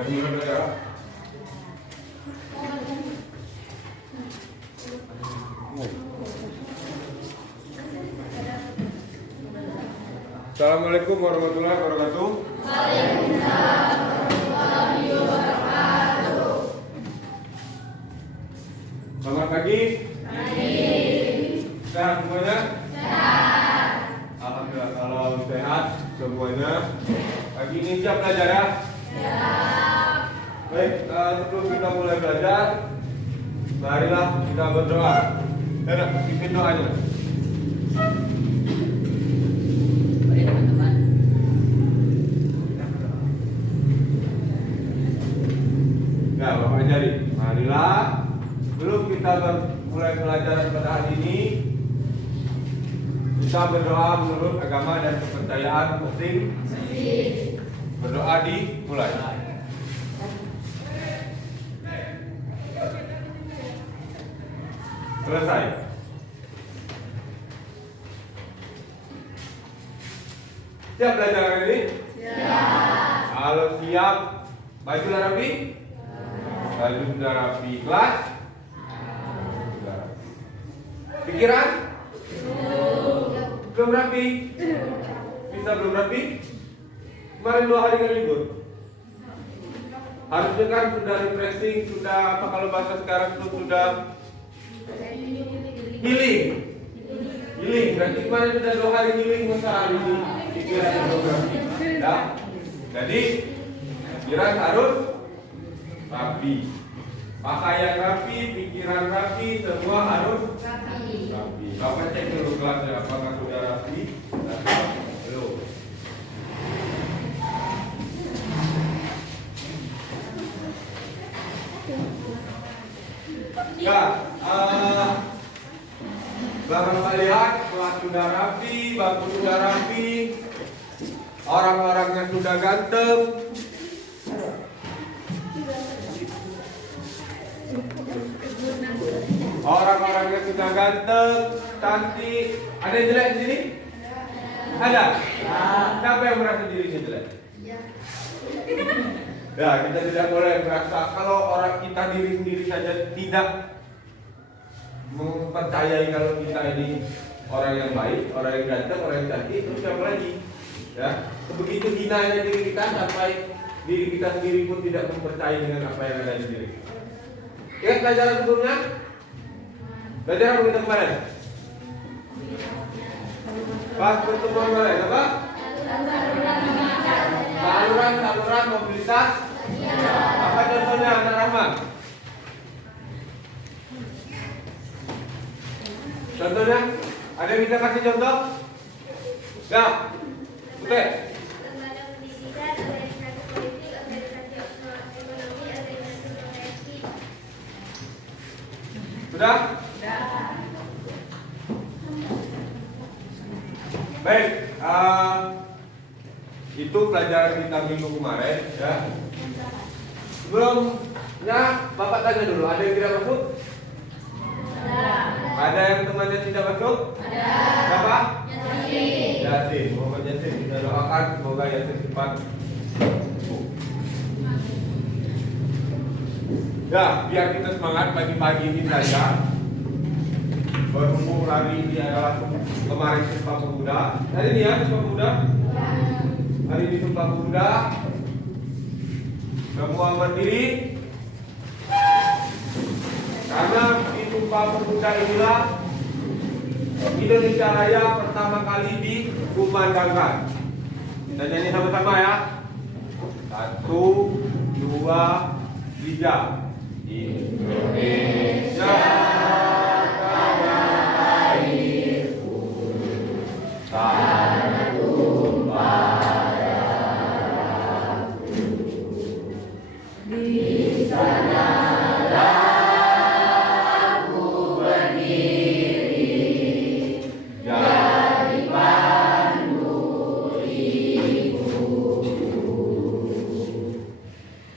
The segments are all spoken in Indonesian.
Assalamualaikum warahmatullahi wabarakatuh. Waalaikumsalam warahmatullahi wabarakatuh. Selamat pagi. Pagi. Sehat semuanya? Sehat. Alhamdulillah kalau sehat semuanya. Pagi ini siap belajar ya? Siap. Baik, sebelum kita mulai belajar, marilah kita berdoa. Pimpin doanya. Mari teman-teman. Nah, Bapak ajari. Marilah sebelum kita mulai pelajaran pada hari ini, kita berdoa menurut agama dan kepercayaan masing. Berdoa dimulai. Selesai. Siap belajar hari ini? Siap. Kalau siap, baju sudah rapi? Baju sudah rapi. Kelas? Sudah rapi. Pikiran? Belum rapi? Bisa belum rapi? Kemarin 2 hari kan libur. Harusnya kan sudah refreshing, sudah apa kalau bahasa sekarang itu sudah healing. Healing, berarti kemarin sudah 2 hari healing, masa hari ini pikiran belum rapi. Ya. Jadi pikiran harus rapi, pakaian rapi, pikiran rapi, semua harus rapi. Bapak cek dulu kelasnya apakah sudah rapi atau belum. Ya, Bapak lihat kelas sudah rapi, bangku sudah rapi, orang-orangnya sudah ganteng. Orang-orangnya sudah ganteng, cantik. Ada yang jelek di sini? Ada? Siapa yang merasa dirinya jelek? Ya, kita tidak boleh merasa kalau orang kita diri sendiri saja tidak mempercayai kalau kita ini orang yang baik, orang yang ganteng, orang yang cantik, itu siapa lagi? Ya, sebegitu hinanya diri kita sampai diri kita sendiri pun tidak mempercayai dengan apa yang ada di diri kita. Ingat pelajaran sebelumnya? Belajar apa kita kemarin? Pas pertemuan kemarin apa? Saluran mobilitas. Apa contohnya anak Rahman? Contohnya? Ada yang bisa kasih contoh? Ya, oke. Lembaga pendidikan, organisasi politik, organisasi ekonomi, organisasi profesi. Sudah? Baik, itu pelajaran kita minggu kemarin ya. Sebelumnya Bapak tanya dulu, ada yang tidak masuk? Ada yang temannya tidak masuk? Siapa? Yasin. Muhammad Yasin, kita doakan semoga Yasin cepat sembuh. Ya, biar kita semangat pagi-pagi ini saja. Berhubung hari ini adalah kemarin Sumpah Pemuda. Hari ini ya Sumpah Pemuda. Hari ini Sumpah Pemuda. Semua berdiri. Karena di Sumpah Pemuda inilah Indonesia Raya pertama kali dikumandangkan. Kita nyanyi sama-sama ya. 1, 2, 3. Indonesia tanah airku, tanah tumpah darahku. Di sanalah aku berdiri, jadi pandu ibu.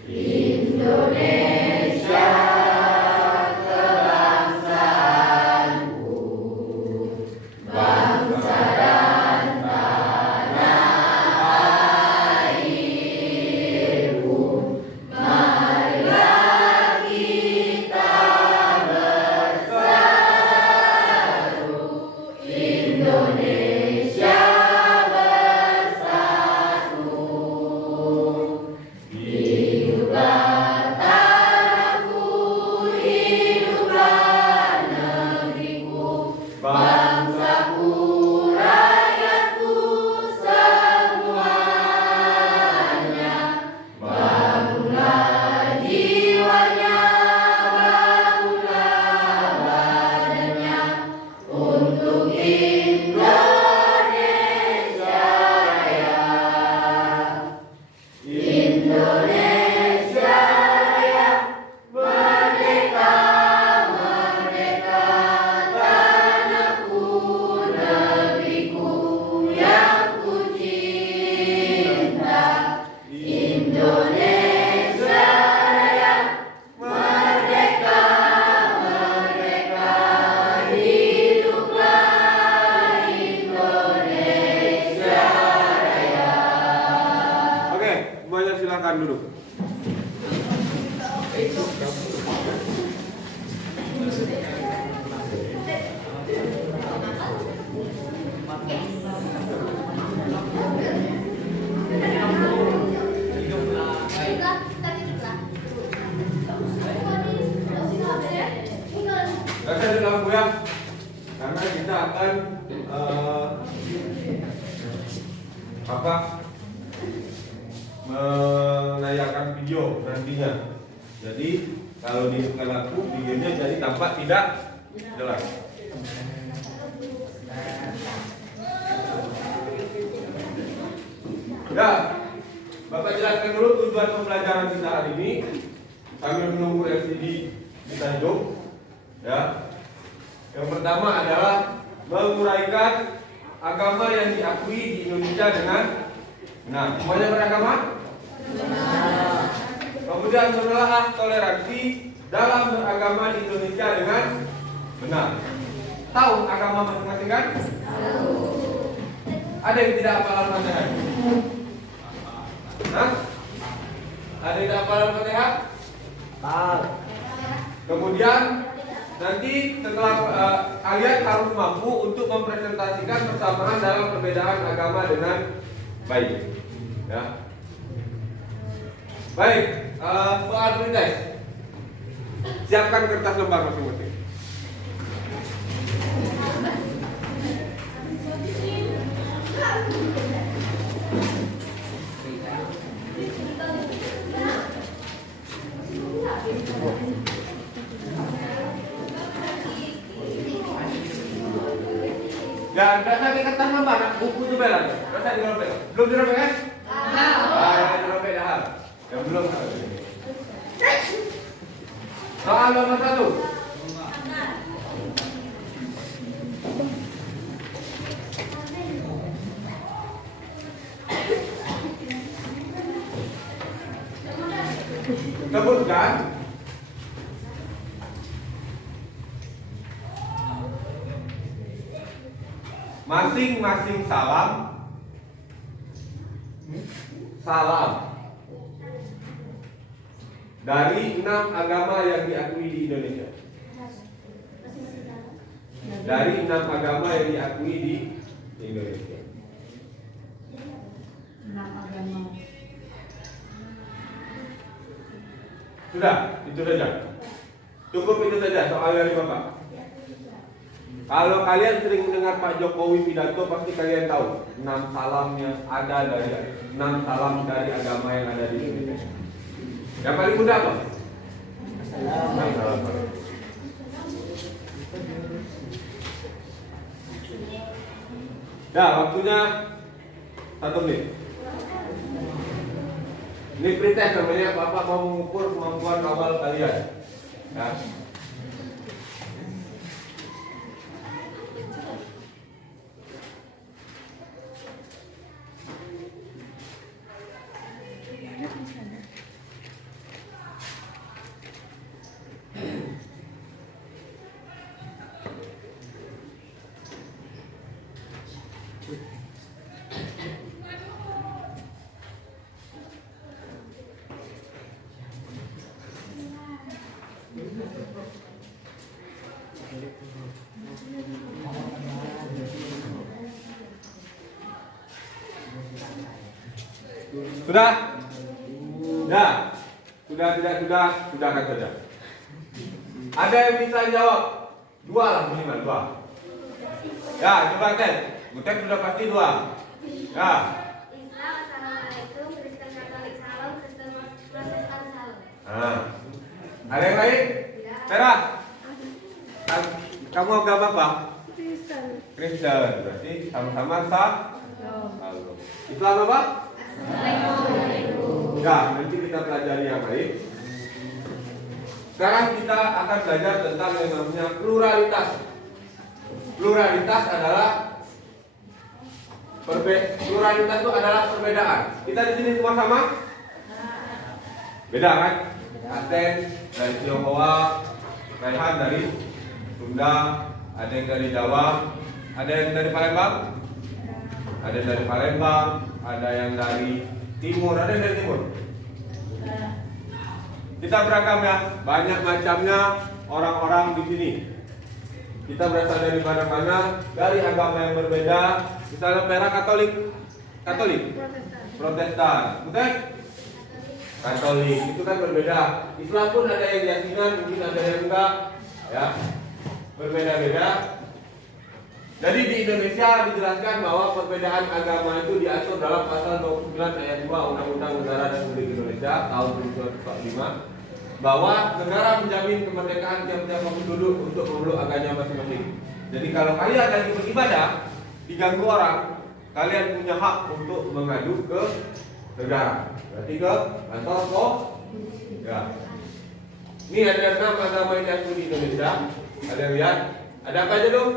Indonesia. semuanya silakan duduk. Kasih di lampu ya, karena kita akan menayangkan video nantinya. Jadi kalau dihidupkan lampu, videonya jadi tampak tidak jelas. Ya, Bapak jelaskan dulu tujuan pembelajaran kita hari ini sambil menunggu LCD kita hidup. Ya, yang pertama adalah menguraikan agama yang diakui di Indonesia dengan benar. Semuanya beragama? Benar. Kemudian menelaah toleransi dalam beragama di Indonesia dengan benar. Tahu agama masing-masing kan? Tahu. Ada yang tidak hafal Al-Fatihah? Hah? Ada yang tidak hafal Al-Fatihah? Tahu. Kemudian nanti setelah kalian harus mampu untuk mempresentasikan persamaan dalam perbedaan agama dengan baik. Ya. Baik, soal pretest. Siapkan kertas lembar masing-masing. Ya, udah sampai kertas lembar, buku juga lah. Udah dirobek. Belum dirobek kan? Yang dirobek dah. Yang belum. Soal nomor 1. Sebutkan masing-masing salam dari 6 agama yang diakui di Indonesia. Dari 6 agama yang diakui di Indonesia. 6 agama. Sudah, itu saja. Cukup itu saja soal dari Bapak. Kalau kalian sering mendengar Pak Jokowi pidato, pasti kalian tahu 6 salamnya ada dari 6 salam dari agama yang ada di Indonesia. Yang paling mudah apa? Assalamualaikum. Nah, waktunya 1 menit. Ini pretest namanya, Bapak mau mengukur kemampuan awal kalian. Ya. Sudah? Ya. Sudah, tidak, sudahkan saja. Ada yang bisa jawab? 2 lah minimal, 2. Ya, coba tes. Butet sudah pasti 2. Ya. Islam, assalamualaikum. Kristen Katolik, salam. Kristen Protestan, salam. Nah. Ada yang lain? Tera. Kamu agama apa? Kristen. Kristen. Berarti sama-sama sah. Islam apa? Ya, nanti kita pelajari yang lain. Sekarang kita akan belajar tentang yang namanya pluralitas. Pluralitas itu adalah perbedaan. Kita di sini semua sama? Beda kan? Aten dari Tionghoa, Raihan dari Sunda, ada yang dari Jawa, ada yang dari Palembang, ada yang dari Palembang, ada yang dari Timur, ada yang dari Timur. Kita beragam ya, banyak macamnya orang-orang di sini. Kita berasal dari mana-mana, dari agama yang berbeda. Misalnya merah Katolik, Protestan, betul? Katolik itu kan berbeda. Islam pun ada yang yakinan, mungkin ada yang enggak, ya, berbeda-beda. Jadi di Indonesia dijelaskan bahwa perbedaan agama itu diatur dalam pasal 29 ayat 2 Undang-Undang Negara Republik Indonesia tahun 1945 bahwa negara menjamin kemerdekaan tiap-tiap penduduk untuk memeluk agamanya masing-masing. Jadi kalau kalian lagi beribadah diganggu orang, kalian punya hak untuk mengadu ke negara. Berarti ke kantor kok? Ya. Ini ada 6 agama yang diatur di Indonesia. Ada yang lihat? Ada apa aja dong?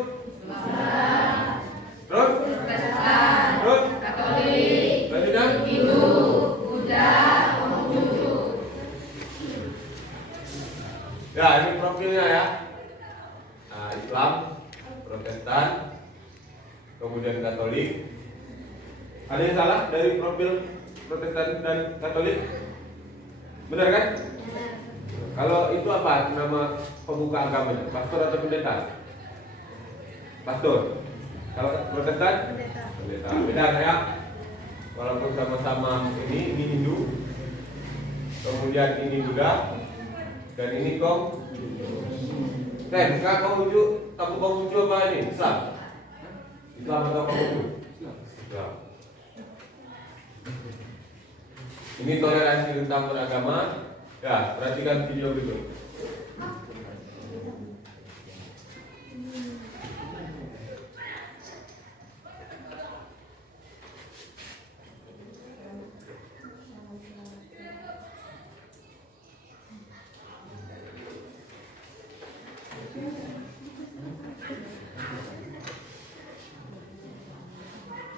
Terus? Terus? Katolik, Berarti dah? Hindu, Buddha, Konghucu. Ya, ini profilnya ya. Nah, Islam, Protestan, kemudian Katolik. Ada yang salah dari profil Protestan dan Katolik? Benar kan? Kalau itu apa nama pembuka agamanya? Pastor atau pendeta? Pastor. Kalau Protestan? Pendeta. Beda ya. Walaupun sama-sama ini Hindu, kemudian ini Buddha, dan ini Kak Konghucu, tahu Konghucu apa ini? Islam. Islam atau Konghucu? Islam. Ini toleransi tentang beragama. Ya, perhatikan video berikut.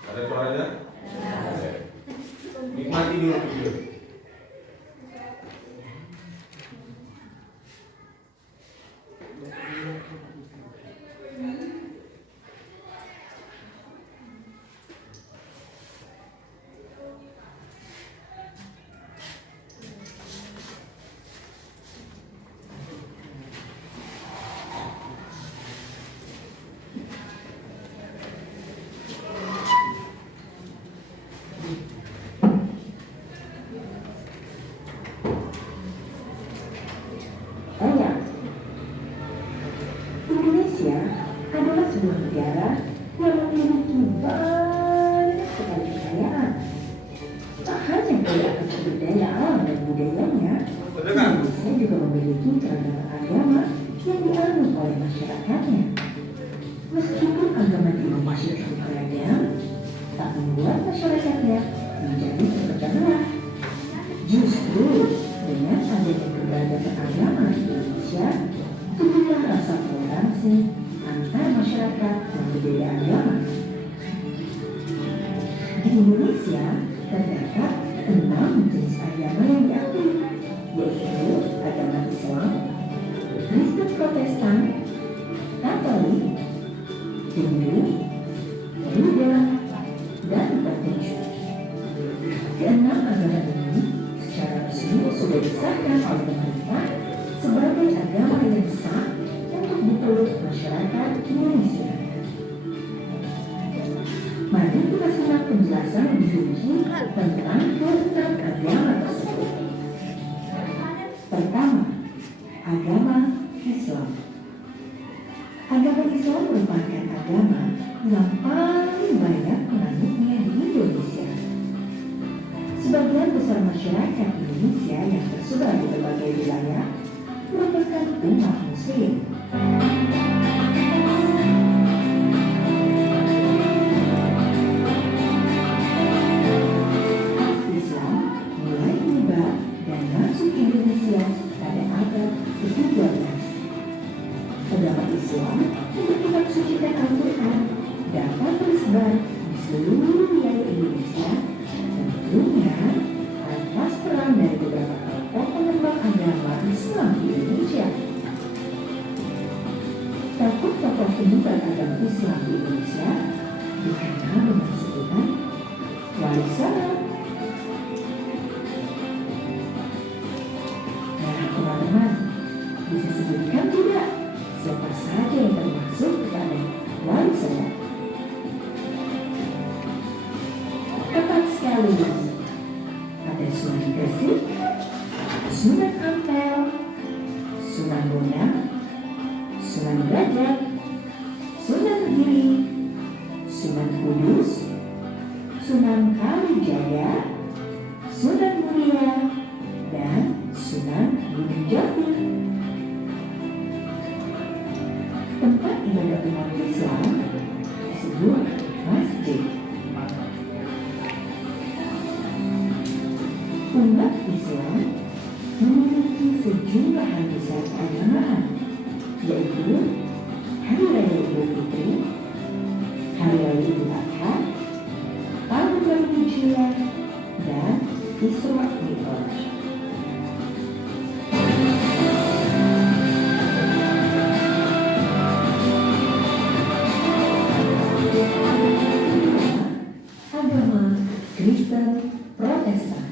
Ada suaranya? Nikmati dulu video. Indonesia adalah sebuah negara yang memiliki banyak sekali kekayaan. Tak hanya kaya akan sumber daya alam dan budayanya, Indonesia juga memiliki keragaman agama yang dianut oleh masyarakatnya. Meskipun agama di Indonesia cukup beragam, tak membuat masyarakatnya menjadi terpecah belah. Justru dengan adanya keberagaman agama di Indonesia, tumbuhlah rasa toleransi antar masyarakat dan budaya agama. Di Indonesia terdapat 6 jenis agama yang diakui, yaitu agama Islam, Kristen Protestan, Katolik, Hindu, Buddha, dan Konghucu. Keenam agama ini secara resmi sudah disahkan oleh pemerintah sebagai agama yang sah untuk dipeluk masyarakat Indonesia. Mari kita simak penjelasan lebih rinci tentang ke-6 agama tersebut. Pertama, agama Islam. Agama Islam merupakan agama yang paling banyak penganutnya di Indonesia. Sebagian besar masyarakat Indonesia yang tersebar di berbagai wilayah merupakan umat Muslim. Islam mulai menyebar dan masuk Indonesia pada abad ke-13. Agama Islam untuk kitab suci dan Al-Quran dapat tersebar di seluruh wilayah Indonesia, tentunya atas peran dari beberapa kelompok pengembang agama Islam di Indonesia. Tokoh-tokoh penyebar agama Islam di Indonesia dikenal dengan sebutan Wali Songo. Nah, Sunan Ampel, Sunan Bonang, Sunan Derajat, Sunan Giri, Sunan Kudus, Sunan Kalijaga, Sunan Muria, dan Sunan Gunung Jati. Tempat ibadah umat Islam disebut masjid. Umat Islam memiliki sejumlah hari besar keagamaan, yaitu Hari Raya Idul Fitri, Hari Raya Idul Adha, Tahun Baru Hijriah, dan Isra Mi'raj. Agama Kristen Protestan.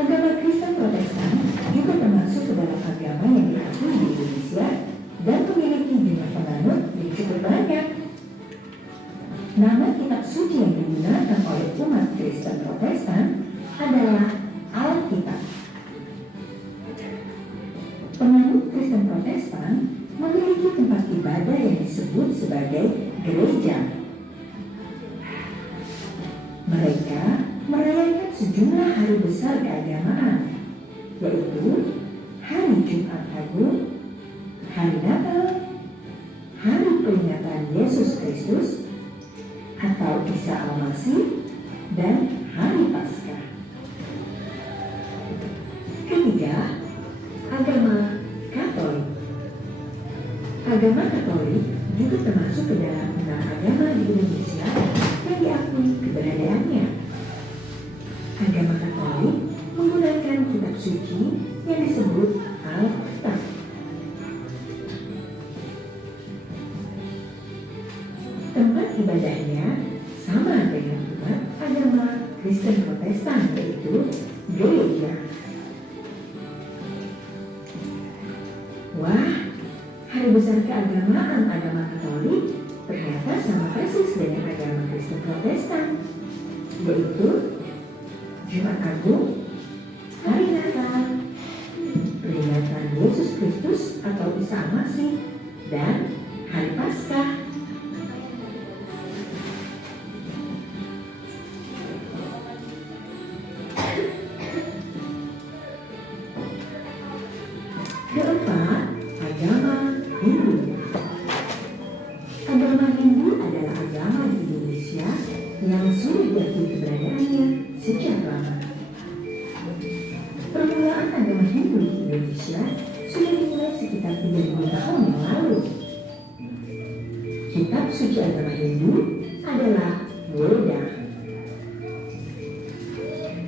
Agama Kristen Protestan juga termasuk ke dalam agama yang diakui di Indonesia dan memiliki jumlah penganut yang cukup banyak. Nama kitab suci yang digunakan oleh umat Kristen Protestan adalah Alkitab. Penganut Kristen Protestan memiliki tempat ibadah yang disebut sebagai gereja. Mereka merayakan sejumlah hari besar keagamaan, yaitu Hari Jumat Agung, Hari Natal, Hari Peringatan Yesus Kristus atau Isa Al-Masih, dan Hari Paskah. Ketiga, agama Katolik. Agama Katolik juga termasuk ke dalam 6 agama di Indonesia yang diakui keberadaannya. Agama Katolik menggunakan kitab suci yang disebut Alkitab. Tempat ibadahnya sama dengan umat agama Kristen Protestan, yaitu gereja. Wah, hari besar keagamaan agama Katolik ternyata sama persis dengan agama Kristen Protestan, yaitu Jumat Agung, Hari Natal, Peringatan Yesus Kristus atau Isa Al-Masih, dan Hari Paskah. Keempat, agama Hindu. Agama Hindu adalah agama di Indonesia yang sudah diakui keberadaannya sejak lama. Permulaan agama Hindu di Indonesia sudah dimulai sekitar 3000 tahun yang lalu. Kitab suci agama Hindu adalah Weda.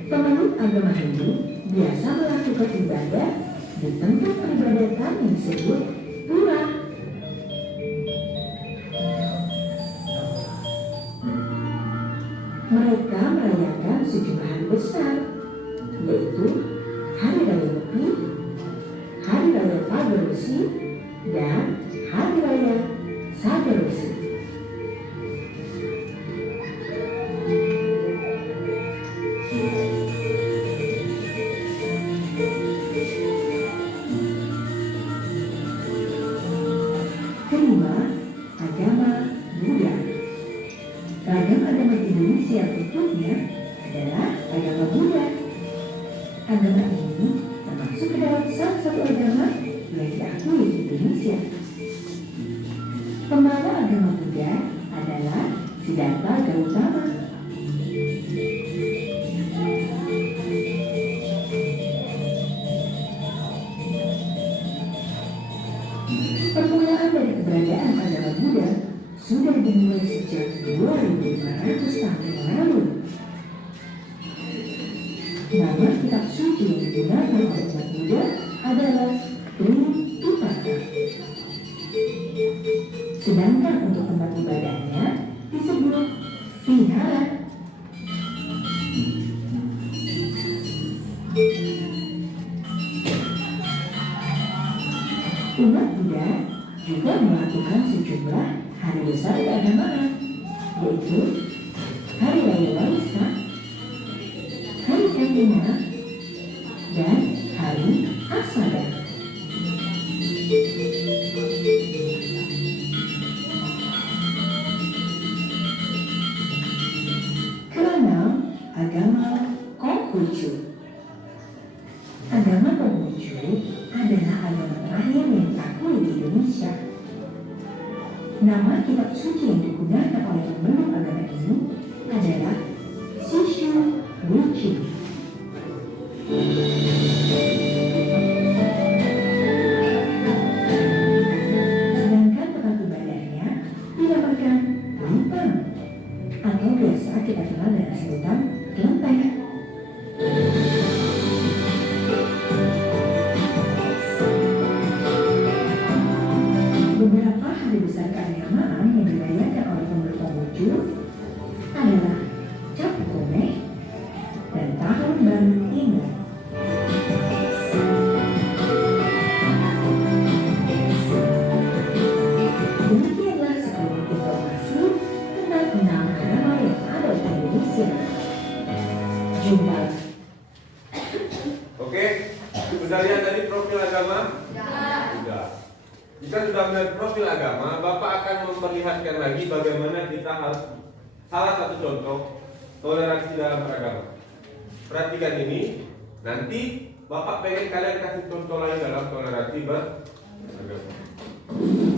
Pemeluk agama Hindu biasa melakukan ibadah di tempat peribadatan yang disebut pura. Mereka merayakan sejumlah hari besar, yaitu Hari Raya Nyepi, Hari Raya Pager Besi, dan Hari Raya Sadar Besi. Kelima, agama Buddha. Ragam agama di Indonesia berikutnya adalah agama Buddha. Agama ini termasuk ke dalam salah satu agama yang diakui di Indonesia. Pembawa agama Buddha adalah Siddhartha Gautama. Permulaan dari keberadaan agama Buddha sudah dimulai sejak 2500 tahun yang lalu. Nama kitab suci yang digunakan oleh umat Buddha adalah Tripitaka. Sedangkan untuk tempat ibadahnya disebut Vihara. Umat Buddha juga melakukan sejumlah hari besar keagamaan, yaitu Hari Raya Waisak, Hari Kantina, dan hari Asada. Karena agama Konghucu. Agama Konghucu adalah agama terakhir yang diakui di Indonesia. Nama kitab suci yang digunakan oleh pemeluk agama ini adalah Sishu Wuchi. Sedangkan tempat ibadahnya dinamakan Lipang, atau biasa kita kenal dengan sebutan kelenteng. Beberapa hari besar keagamaan yang dirayakan oleh pemeluk Konghucu adalah Cap Gomeh dan Tahun Baru Imlek. Demikianlah sekelumit informasi tentang 6 agama yang ada di Indonesia. Jumpa. Oke, sudah lihat tadi profil agama? Sudah. Jika sudah melihat profil agama, Bapak akan memperlihatkan lagi bagaimana kita harus salah satu contoh toleransi dalam beragama. Perhatikan ini, nanti Bapak pengen kalian kasih contoh lain dalam toleransi beragama.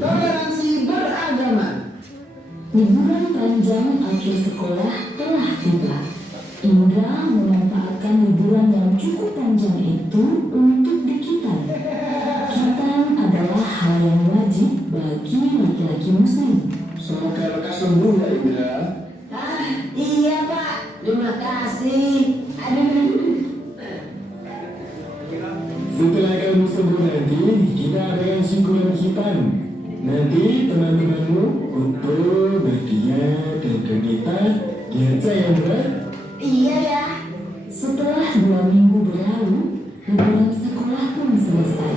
Toleransi beragama. Liburan panjang akhir sekolah telah tiba. Indra memanfaatkan liburan yang cukup panjang itu untuk dikitan. Kitan adalah hal yang wajib bagi laki-laki muslim. Semoga lekas sembuh ya Indra. Iya Pak, terima kasih. Aduh. Setelah kamu sembuh nanti, kita adakan syukuran hitam. Nanti teman-temanmu untuk berdiat dan donita lihat saya berat. Iya ya. Setelah 2 minggu berlalu, liburan sekolah pun selesai.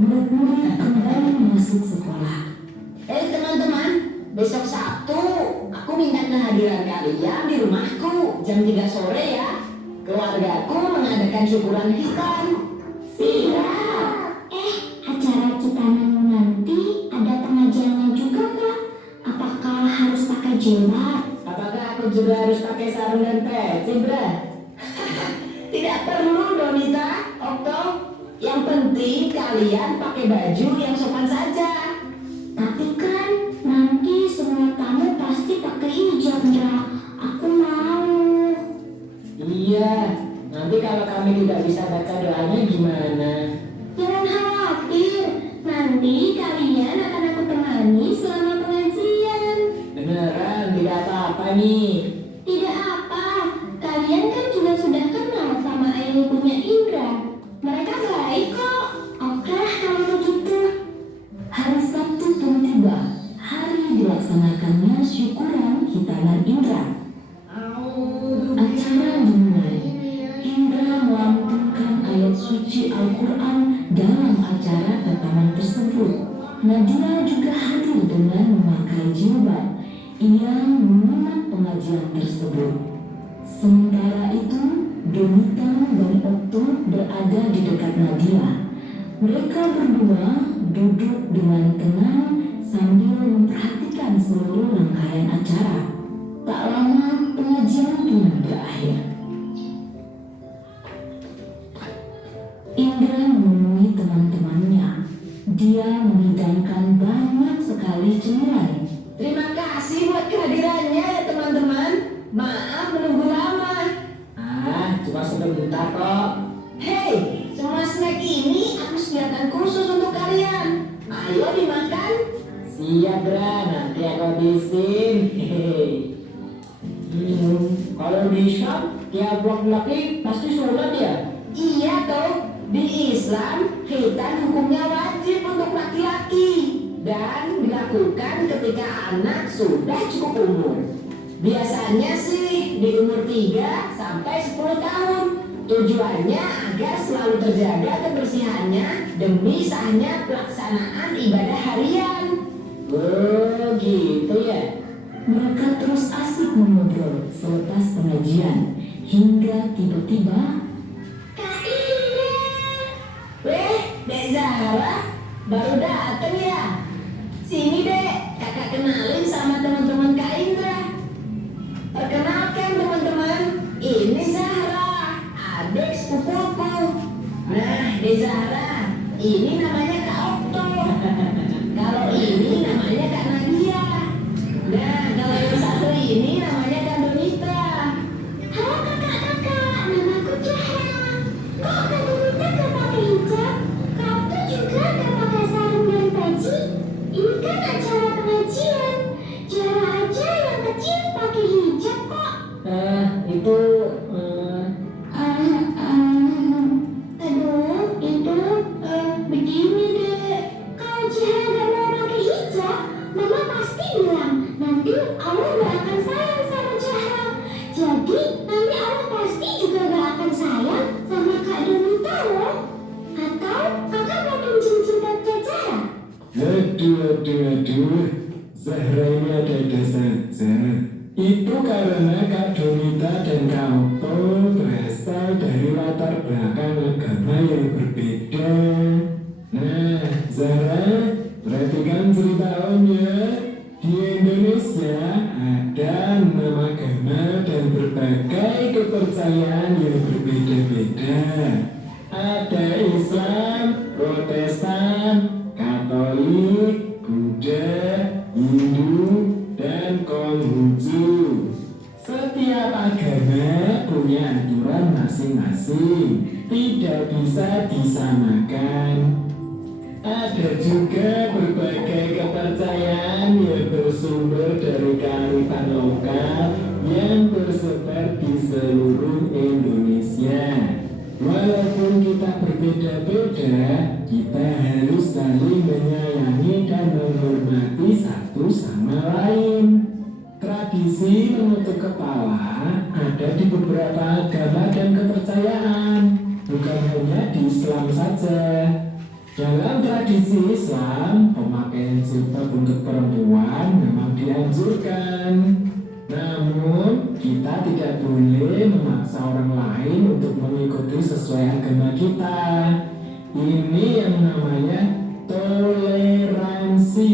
Murid-murid kembali masuk sekolah. Teman-teman, besok Sabtu aku minta kehadiran kalian di rumahku jam 3 sore ya. Keluargaku mengadakan syukuran hitam. Siap. Acara kitananmu nanti ada pengajiannya juga nggak? Apakah harus pakai jilbab? Apakah aku juga harus pakai sarung dan peci, Bra? Tidak perlu, Donita, Okto. Yang penting kalian pakai baju yang sopan saja. Tapi kan nanti semua tamu pasti pakai hijab, ya. Aku mau. Iya, nanti kalau kami tidak bisa baca doanya gimana? Jangan khawatir, nanti kalian akan aku temani selama pengajian. Beneran, tidak apa-apa nih. Tidak apa, kalian kan juga sudah kenal sama ayah ibunya Indra. Mereka baik kok. Oke, kalau begitu. Hari Sabtu pun tiba. Hari dilaksanakannya syukuran hitanan Indra. Acara dimulai. Indra melantunkan ayat suci Al-Quran dalam acara pertama tersebut. Nadia juga hadir dengan memakai jilbab. Ia menyimak pengajian tersebut. Sementara itu, Donita dan Okto berada di dekat Nadia. Mereka berdua duduk dengan tenang sambil memperhatikan seluruh rangkaian acara. Tak lama pengajian pun berakhir. Indra menemui teman-temannya. Dia menghidangkan banyak sekali cemilan. Terima kasih buat kehadirannya ya teman-teman. Maaf menunggu lama. Cuma sebentar kok. Hei, semua snack ini aku sediakan khusus untuk kalian. Ayo dimakan. Siap, Bra, nanti aku habisin. Kalau di Islam, tiap laki pasti sholat ya? Iya toh, di Islam khitan hukumnya wajib untuk laki-laki dan dilakukan ketika anak sudah cukup umur. Biasanya sih di umur 3 sampai 10 tahun. Tujuannya agar selalu terjaga kebersihannya demi sahnya pelaksanaan ibadah harian. Oh gitu ya. Mereka terus asik mengobrol selepas pengajian hingga tiba-tiba Kak Indra, Dek Zahra baru datang ya? Sini Dek, kakak kenalin sama teman-teman Kak Indra. Perkenalkan teman-teman, ini Zahra, adik sepupuku. Nah, Dek Zahra, ini namanya Kak Okto. Kalau ini namanya Kak Nadia. Nah, kalau yang satu ini namanya Kak Donita. Halo kakak-kakak, namaku Zahra. Kok Kak Donita gak pakai hijab? Kak tuh juga gak pakai sarung dan peci. Ini kan acara pengajian. Zahra aja yang kecil pakai hijab kok. Itu Aduh, itu begini deh. Kalau Zahra gak mau pakai hijab, Mama pasti bilang nanti Allah gak akan sayang sama Zahra. Jadi nanti Allah pasti juga gak akan sayang sama Kak Donita loh. Atau kakak mau pinjam cinta Zahra? Aduh, Zahra ini ada saja. Itu karena Kak Donita dan Kak Okto berasal dari latar belakang agama yang berbeda. Nah, Zahra, perhatikan cerita Omnya. Di Indonesia ada 6 agama dan berbagai kepercayaan yang berbeda-beda. Ada Islam, Protestan, Katolik, Buddha, Hindu, dan Konghucu. Setiap agama punya aturan masing-masing, tidak bisa disamakan. Ada juga berbagai kepercayaan yang bersumber dari kearifan lokal yang tersebar di seluruh Indonesia. Walaupun kita berbeda-beda, kita harus saling menyayangi dan menghormati satu sama lain. Tradisi menutup kepala ada di beberapa agama dan kepercayaan, bukan hanya di Islam saja. Dalam tradisi Islam, pemakaian jilbab untuk perempuan memang dianjurkan. Namun, kita tidak boleh memaksa orang lain untuk mengikuti sesuai agama kita. Ini yang namanya toleransi.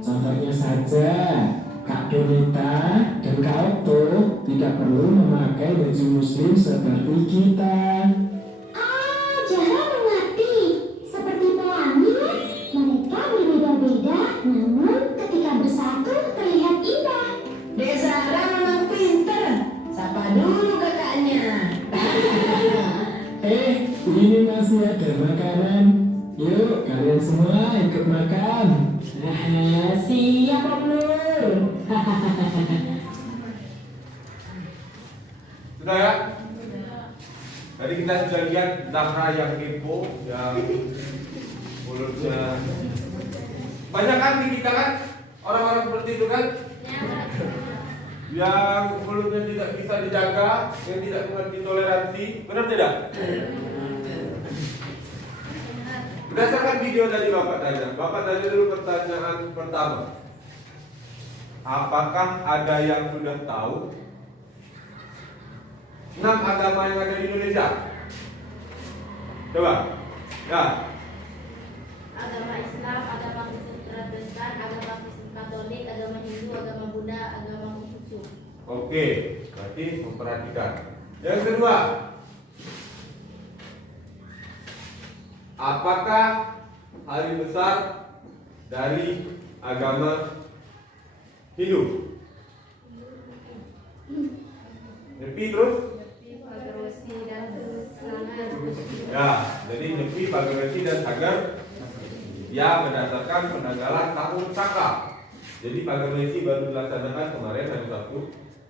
Contohnya saja, Kak Donita dan Kak Okto tidak perlu memakai baju muslim seperti kita. Zahra mengerti. Seperti pelangi ya, mereka berbeda-beda, namun ketika bersatu terlihat indah. Dek Zahra memang pinter. Sapa dulu kakaknya. Ini masih ada makanan. Yuk, kalian semua ikut makan. Siap Om Nur. Sudah ya? Tadi kita sudah lihat Zahra yang kepo, yang mulutnya banyak kan di kita kan? Orang-orang seperti itu kan? Yang mulutnya tidak bisa dijaga, yang tidak mengerti toleransi, benar tidak? Berdasarkan video tadi Bapak tanya dulu pertanyaan pertama. Apakah ada yang sudah tahu 6 agama yang ada di Indonesia? Coba. Ya. Agama Islam, agama Kristen Protestan, agama Kristen Katolik, agama Hindu, agama Buddha, agama Konghucu. Oke, berarti memperhatikan. Yang kedua, apakah hari besar dari agama Hindu? Nyepi terus? Ya, jadi Nyepi, Bhagawati dan Sagar ya berdasarkan penanggalan tahun Saka. Jadi Bhagawati baru dilaksanakan kemarin hari Sabtu.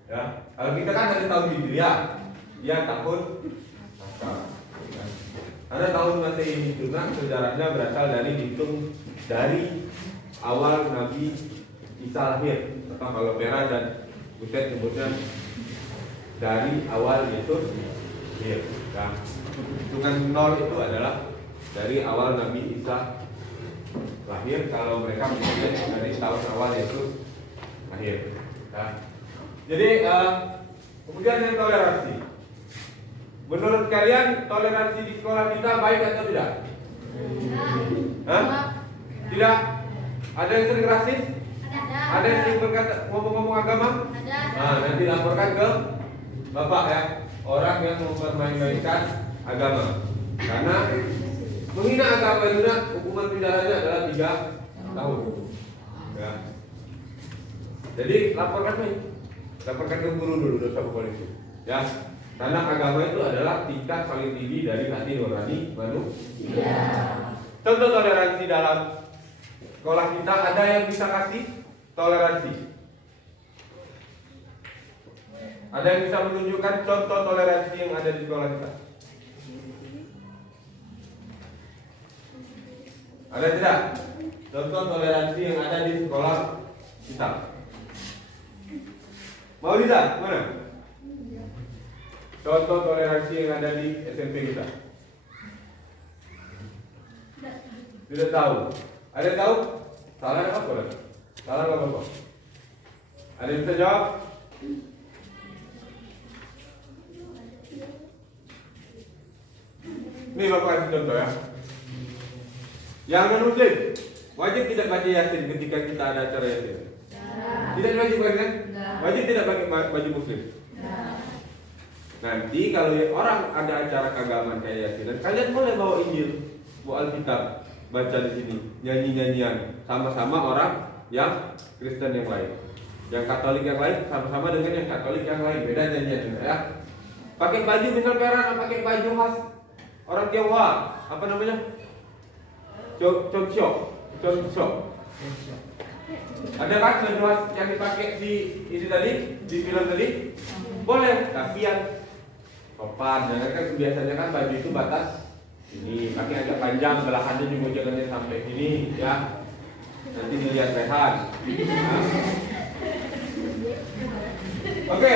Ya, kalau kita kan hari tahun Hijriah, dia tahun Saka. Karena tahun Masehi itu kan sejarahnya berasal dari hitung dari awal Nabi Isa lahir. Atau kalau Pera dan Butet sebutnya dari awal Yesus lahir. Nah, hitungan nol itu adalah dari awal Nabi Isa lahir. Kalau mereka menyebutnya dari tahun awal Yesus lahir. Nah, jadi kemudian yang toleransi. Menurut kalian toleransi di sekolah kita baik atau tidak? Hah? Tidak? Ada yang sering rasis? Ada yang sering berkata ngomong-ngomong agama? Nah, nanti laporkan ke Bapak ya, orang yang mempermain-mainkan agama. Karena menghina agama itu hukuman pidananya adalah 3 tahun. Ya. Jadi laporkan ke guru dulu, dosa polisi. Ya, karena agama itu adalah tingkat paling tinggi dari hati nurani manusia. Contoh toleransi dalam sekolah kita, ada yang bisa kasih toleransi? Ada yang bisa menunjukkan contoh toleransi yang ada di sekolah kita? Ada tidak? Contoh toleransi yang ada di sekolah kita. Mau lihat mana? Contoh toleransi yang ada di SMP kita. Tidak tahu. Ada yang tahu? Salah apa? Salah apa? Ada yang bisa jawab? Ini Bapak kasih contoh ya. Yang non-muslim wajib tidak baca Yasin ketika kita ada acara Yasin. Tidak wajib kan? Wajib tidak pakai baju muslim. Nanti kalau orang ada acara keagamaan kayak Yasinan, kalian boleh bawa Injil, bawa Alkitab, baca di sini, nyanyi-nyanyian sama-sama orang yang Kristen yang lain. Yang Katolik yang lain sama-sama dengan yang Katolik yang lain, beda nyanyian ya. Pakai baju misal peran, pakai baju khas orang Tionghoa, apa namanya? Chomsyo. Ada kan baju khas yang dipakai di ini tadi, di film tadi? Boleh, tapi yang sopan. Dan kan biasanya kan baju itu batas ini, pakai agak panjang, belahannya juga jangan sampai sini ya. Nanti dilihat rehan. Oke.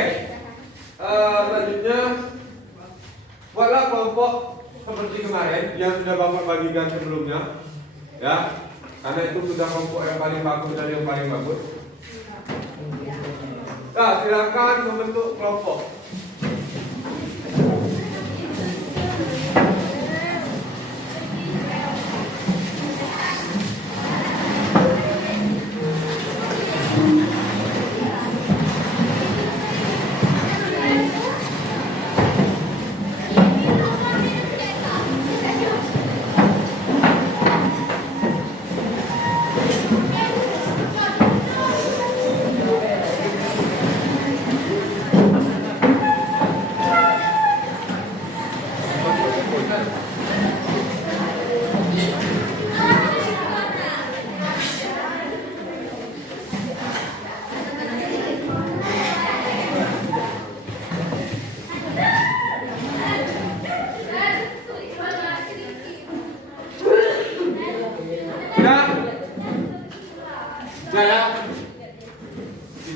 Selanjutnya buatlah kelompok seperti kemarin yang sudah Bapak bagikan sebelumnya ya, karena itu sudah kelompok yang paling bagus dan yang paling bagus. Nah, silakan membentuk kelompok.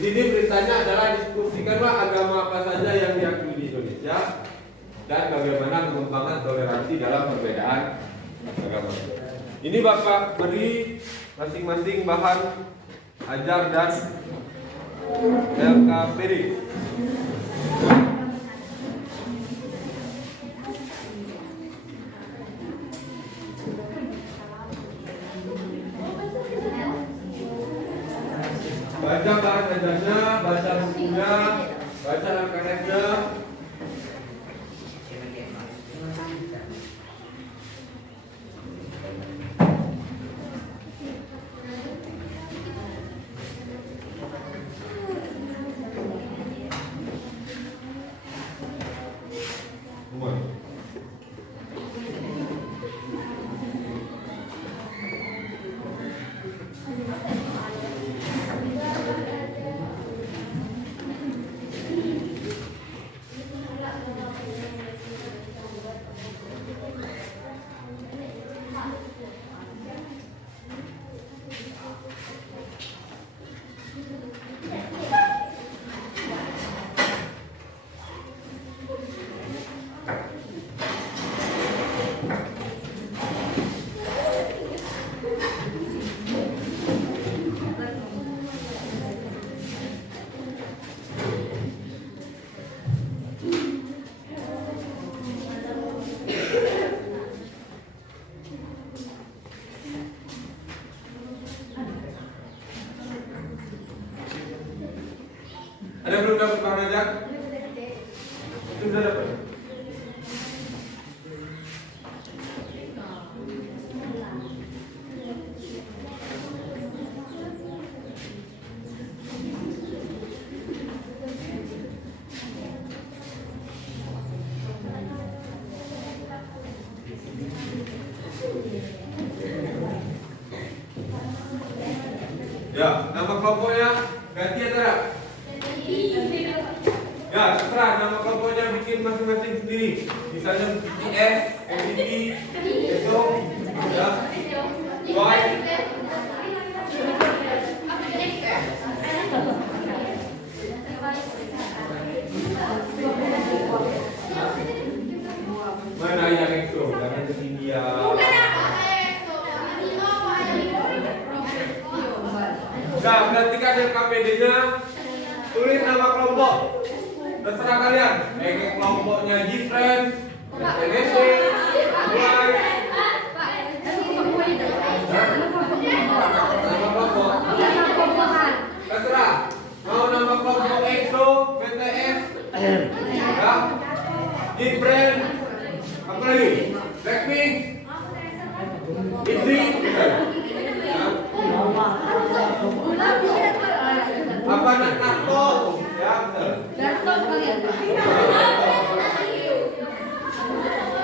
Di sini beritanya adalah diskusikanlah agama apa saja yang diakui di Indonesia dan bagaimana pengembangan toleransi dalam perbedaan agama. Ini Bapak beri masing-masing bahan ajar dan LKPD. Baca bahan ajarnya, baca bukunya, baca LKS-nya. Ya, nama kelompoknya ganti ya tidak? Ya, terserah nama kelompoknya bikin masing-masing sendiri. Misalnya S, MDI, itu, ya, Y. Mana yang EXO? Jangan ketinggian. Nah, perhatikan yang KPD-nya. Tulis nama kelompok. Terserah kalian. Kelompoknya G-Friend, SNSD, Y. Nama kelompok. Terserah. Mau nama kelompok EXO, BTS, ya, G-Friend, apa lagi? Blackpink, ITZY, ya. Apa nak nato? Ya, betul.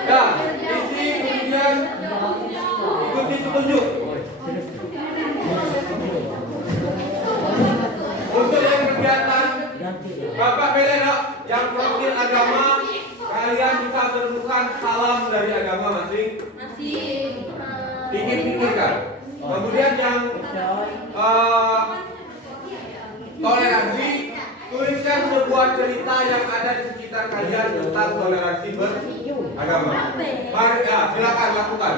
Ya, isi kemudian ikuti petunjuk. Untuk yang kegiatan, Bapak pilih dok, yang profil agama, kalian bisa menemukan salam dari agama masing. Pikir-pikirkan. Kemudian yang toleransi, tuliskan sebuah cerita yang ada di sekitar kalian tentang toleransi beragama. Mari ya, silakan lakukan.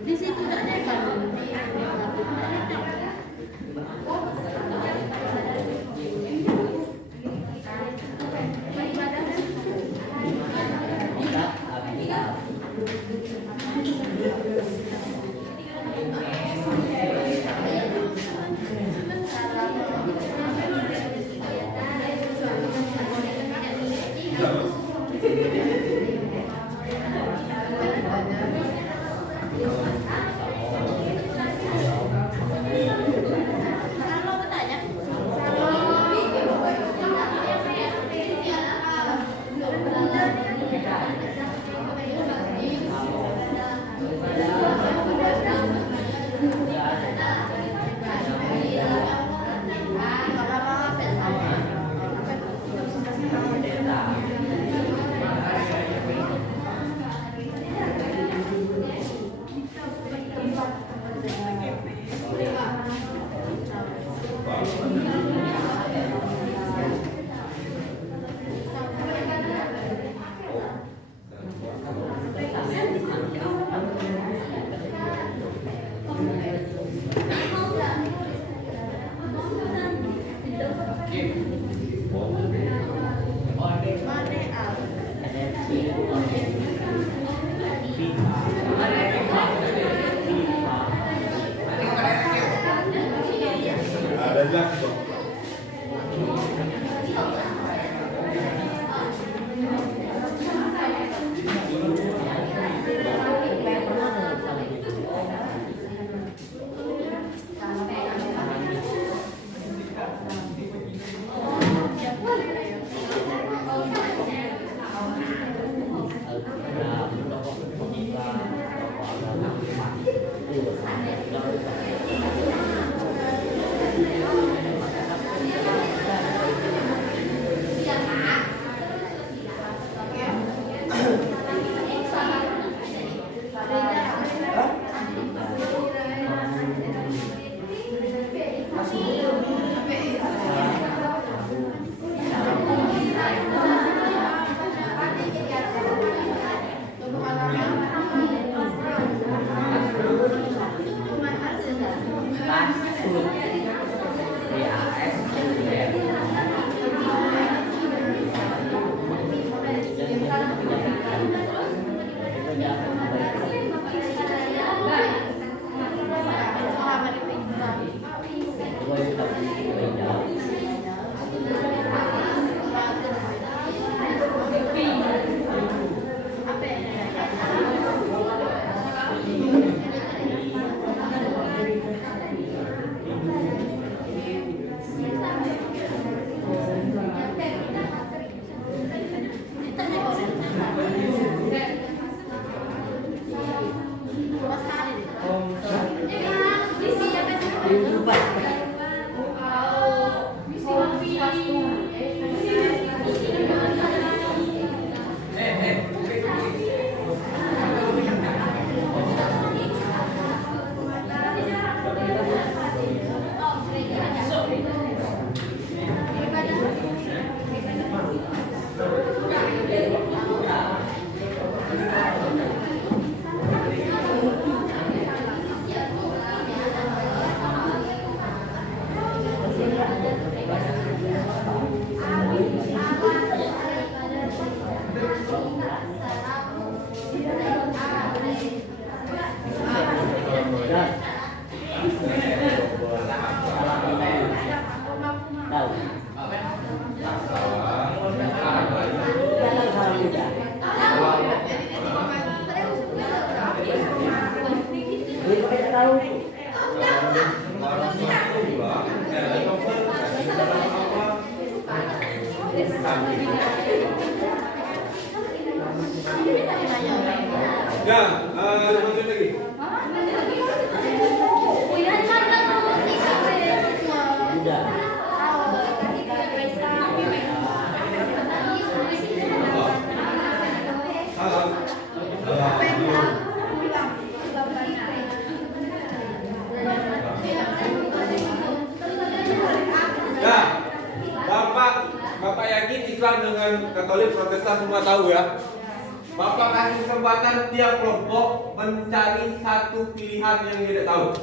Di situ tak ada kan? Ada jelas kok. Ya, lanjut lagi. Ya, Bapak Bapak yakin Islam dengan Katolik Protestan semua tahu ya. Bapak kasih kesempatan tiap kelompok mencari satu pilihan yang tidak tahu.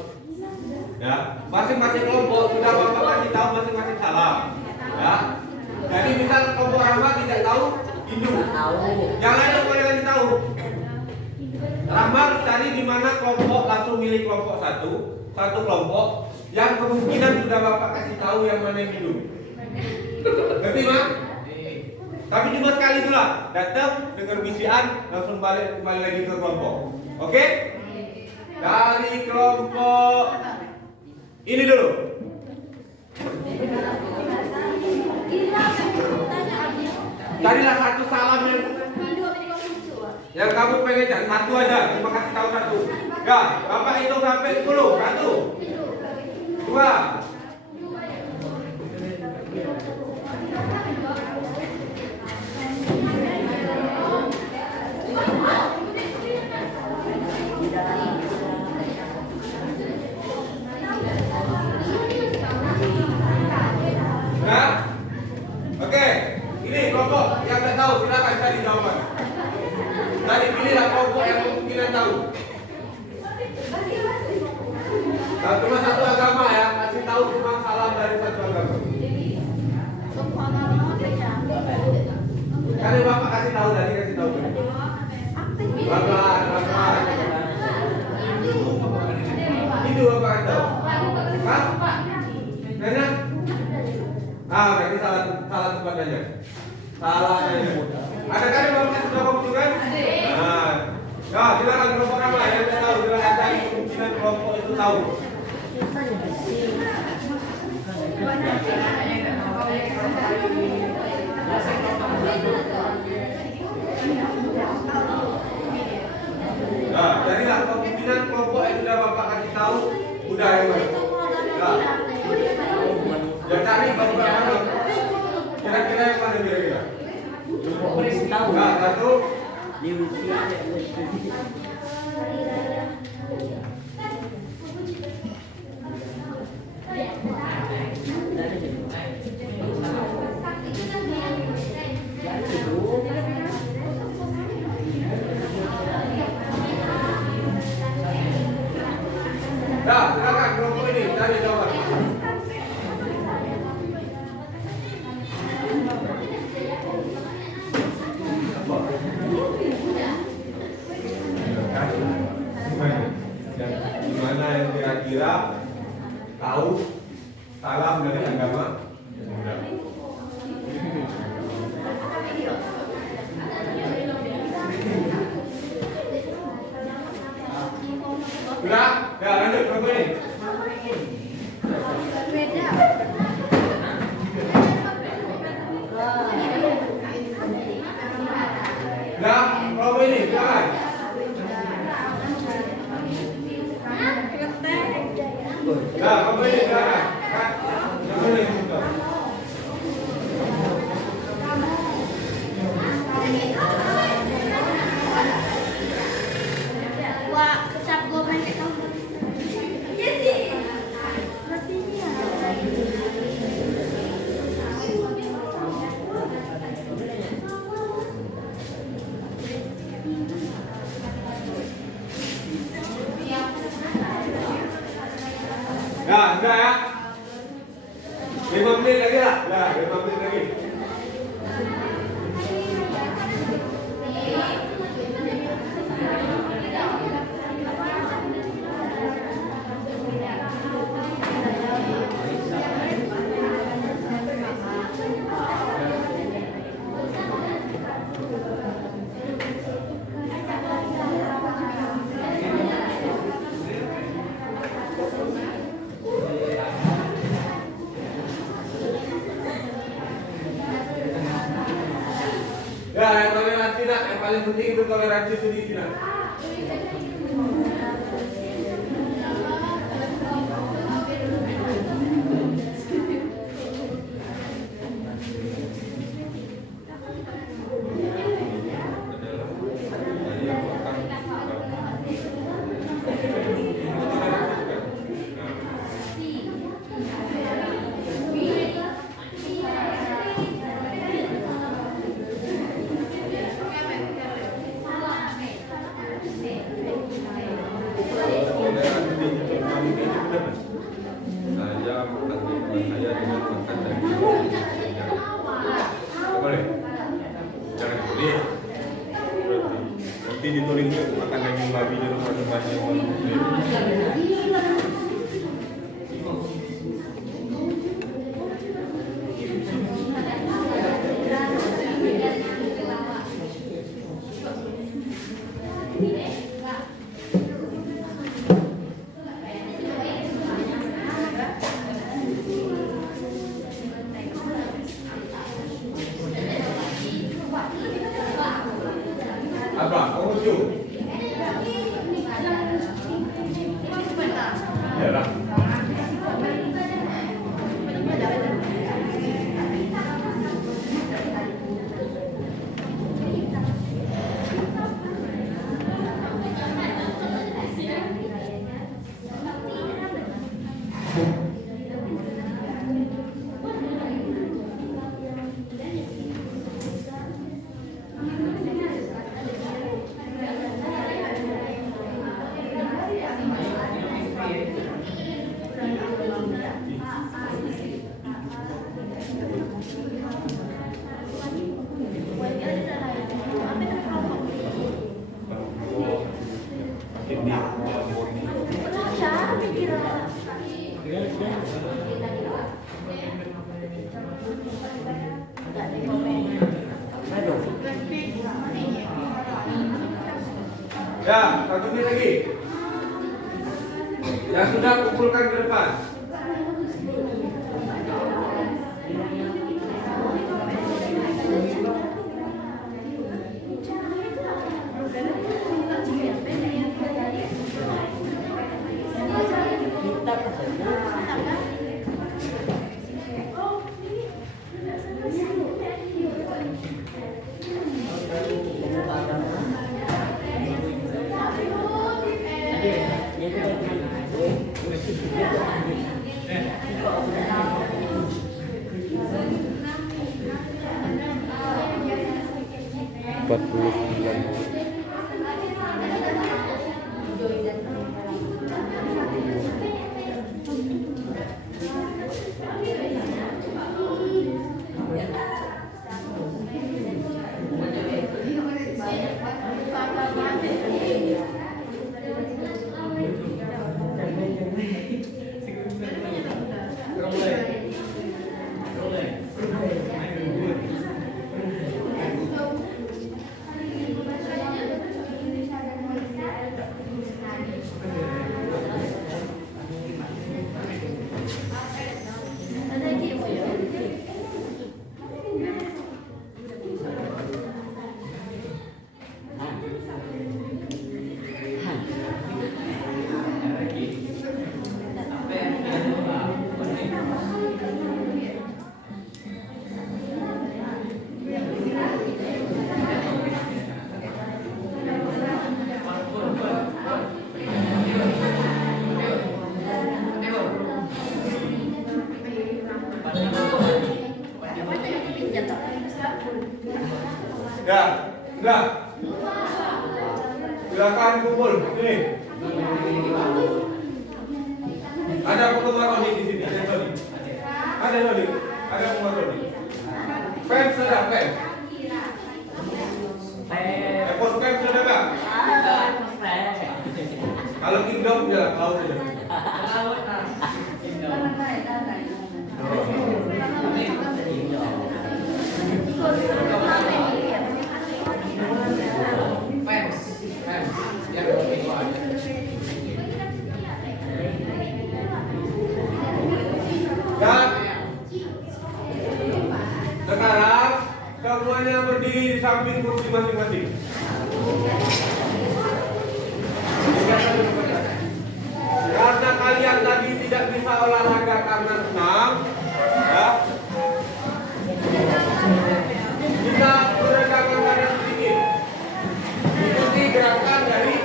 Ya, masing-masing kelompok sudah Bapak kasih tahu masing-masing salah. Ya. Jadi misal kelompok Rahmat tidak tahu Hindu. Yang lain boleh lagi tahu. Rahmat cari di mana kelompok langsung milih kelompok satu kelompok yang kemungkinan sudah Bapak kasih tahu yang mana yang Hindu. Ngerti Mak? Tapi cuma sekali dulu lah, datang dengar bisian langsung balik kembali lagi ke kelompok. Oke? Dari kelompok ini dulu. Carilah satu salam yang kamu pengen cari satu aja, cuma kasih tahu satu. Ya, Bapak hitung sampai 10. 1, 2. Nah, oke, ini kelompok yang nggak tahu silakan cari jawaban. Tadi pilihlah kelompok yang kemungkinan tahu. Nah, cuma satu agama ya, kasih tahu cuma salam dari satu agama. Kali Bapak kasih tahu tadi kasih tahu. Bapak. Itu Bapak kasih tahu. Hah? Nanya? Ah, berarti salah tempat aja. Salah aja. Ada kan yang Bapak sudah kebetulan? Nah, ya silakan kelompok apa yang tidak tahu silakan cari kemungkinan kelompok itu tahu. Nah, jadilah kemungkinan kelompok yang sudah Bapak kasih tahu udah yang mana? Nah, ya cari Bapak mana? Kira-kira yang mana kira-kira? Nah, satu. Nah, silakan kelompok ini cari jawaban. Gimana yang kira-kira tahu salam dari agama? Sudah? Ya lanjut kelompok ini. Nah, kelompok ini silakan. Nah, kelompok ini silakan. Kelompok ini sudah. Ya, enggak ya? 5 menit lagi lah. Nah, 5 menit lagi. Ya, yang toleransi nak, yang paling penting itu toleransi itu di sini. mesti ditulis makan daging babi di rumah temannya. Apa? Pengunjung? Ya lah. Ya, satu menit lagi. Yang sudah kumpulkan ke depan. Ya, enggak. Silakan kumpul. Ini. Ada pengeluaran di sini. Ada Tony. Ada Tony. Ada pengeluaran. Pen sudah pen. Epos pen sudah enggak? Kalau kingdom ya laut aja. Ya. Sekarang semuanya berdiri di samping kursi masing-masing. Karena kalian tadi tidak bisa olahraga karena senang, ya. Kita berenangkan badan sedikit. Ikuti gerakan dari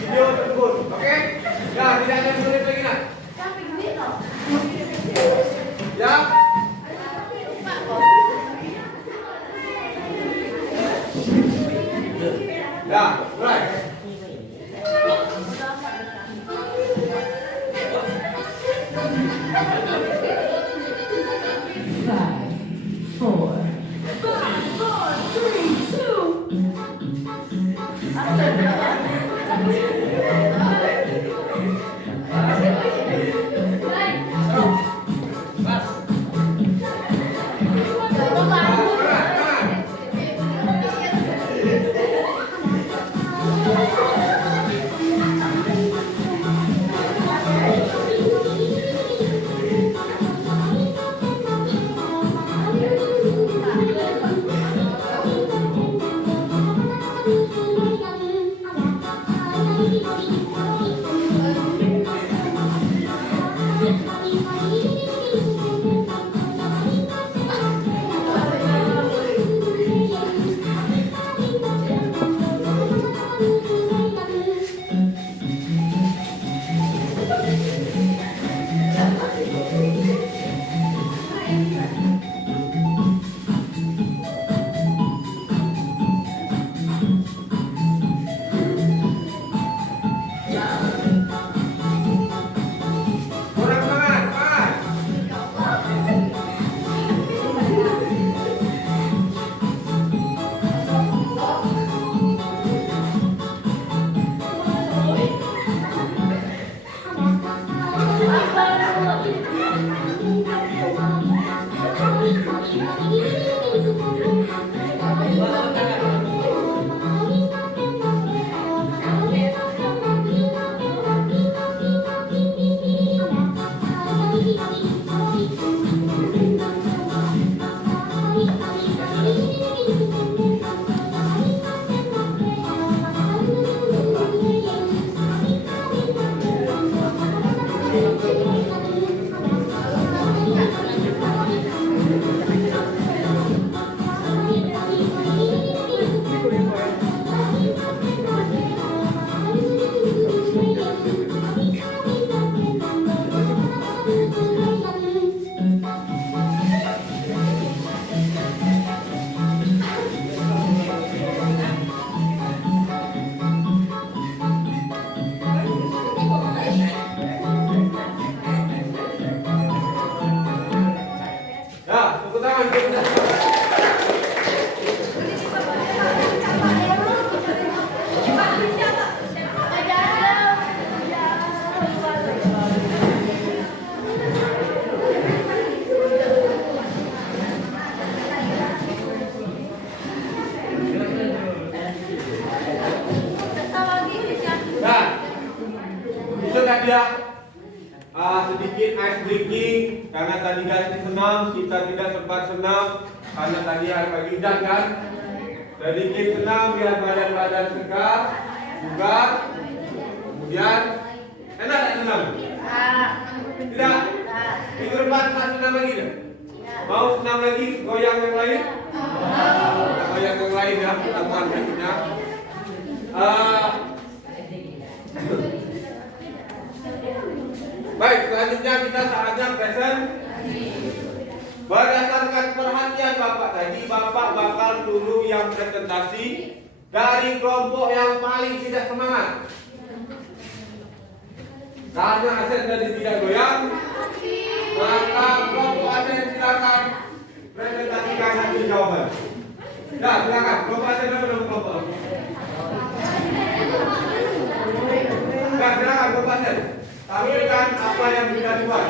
video tersebut, oke? Ya, tidak ada sulit lagi nak. Ya. Ya, mulai. 5, 4, 3, 2. Kurang semangat, semangat. Ya, tepuk tangan, tepuk tangan. Nah, itu tadi ya sedikit ice breaking karena tadi ganti senam, kita tidak sempat senam karena tadi hari pagi hujan kan. Sedikit senam biar badan segar, bugar. Kemudian enak tak senam? Tidak? Minggu depan tak senam lagi dah? Mau senam lagi? Goyang yang lain? Goyang yang lain ya, pertemuan berikutnya. Baik, selanjutnya kita saatnya present. Berdasarkan perhatian Bapak tadi, Bapak bakal suruh yang presentasi dari kelompok yang paling tidak semangat. Karena Asen tadi tidak goyang, maka kelompok Asen silakan presentasikan hasil jawaban. Ya, silakan. Kelompok Asen apa nama kelompok? Ya, silakan kelompok Asen. Tampilkan apa yang sudah dibuat.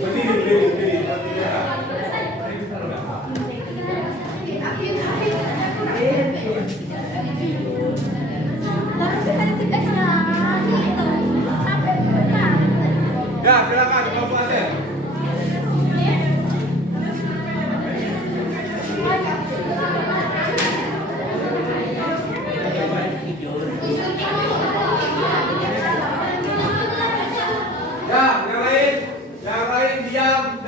Berdiri. Ya, silakan kelompok Asen. Ya, yang lain diam